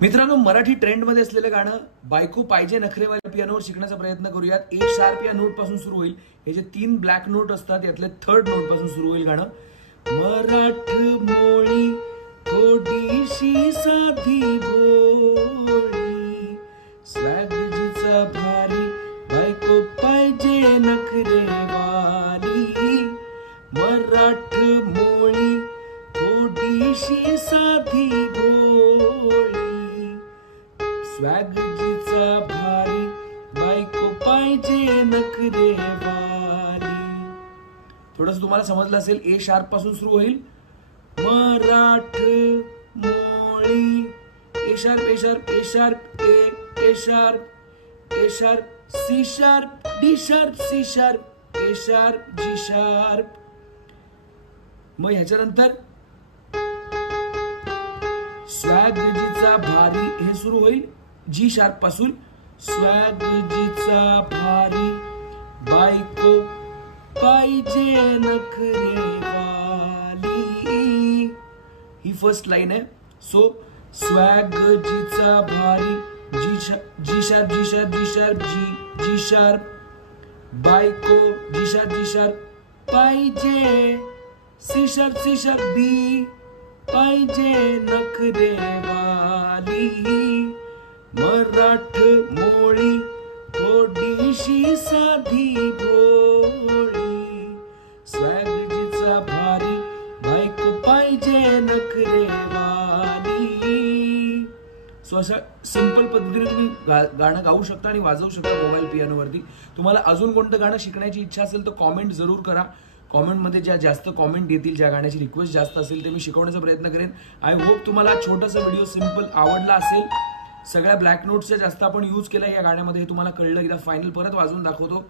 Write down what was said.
मित्रांनो, मराठी ट्रेंडमध्ये असलेलं गाणं बायको पाहिजे नखरेवाल्या पियानोवर शिकण्याचा प्रयत्न करूयात। ए शार्प या नोट पासून सुरू होईल। हे जे 3 ब्लॅक नोट असतात यातले थर्ड नोट पासून सुरू होईल गाणं। मराठमोळी थोडीशी साधी भोळी, स्वॅग जिचा भारी, बायको पाहिजे नखरेवाली। मराठमोळी थोडीशी साधी भोळी, स्वॅग जिचा भारी, बायको पाहिजे नखरेवाली। थोडंसं तुम्हाला समजलं असेल। ए शार्प पासून सुरू होईल। मराठमोळी, A sharp A sharp A sharp A sharp A sharp, C sharp D sharp C sharp A sharp G sharp. मग ह्याच्यानंतर स्वॅग जिचा भारी हे सुरू होईल जी शार्प पासून। स्वॅग जिचा भारी, बायको पाहिजे नखरेवाली, ही फर्स्ट लाईन आहे। सो स्वॅग जिचा भारी, G sharp G sharp G sharp G sharp, बायको जी शार्प पाहिजे, सी शार्प बी पाहिजे नखरेवाली। मराठमोळी थोडीशी साधी भोळी, स्वॅग जिचा भारी, बायको पाहिजे नखरेवाली। सो असं सिंपल पद्धतीने तुम्ही गाणं गाऊ शकता आणि वाजवू शकता मोबाईल पियानोवरती। तुम्हाला अजून कोणतं गाणं शिकण्याची इच्छा असेल तर कॉमेंट जरूर करा। कॉमेंटमध्ये ज्या जास्त कॉमेंट येतील, ज्या गाण्याची रिक्वेस्ट जास्त असेल ते मी शिकवण्याचा प्रयत्न करेन। आय होप तुम्हाला छोटासा व्हिडिओ सिंपल आवडला असेल। सगळ्या ब्लॅक नोट्सचा जास्त आपण यूज केला या गाण्यामध्ये, हे तुम्हाला कळलं। एकदा फायनल परत वाजवून दाखवतो।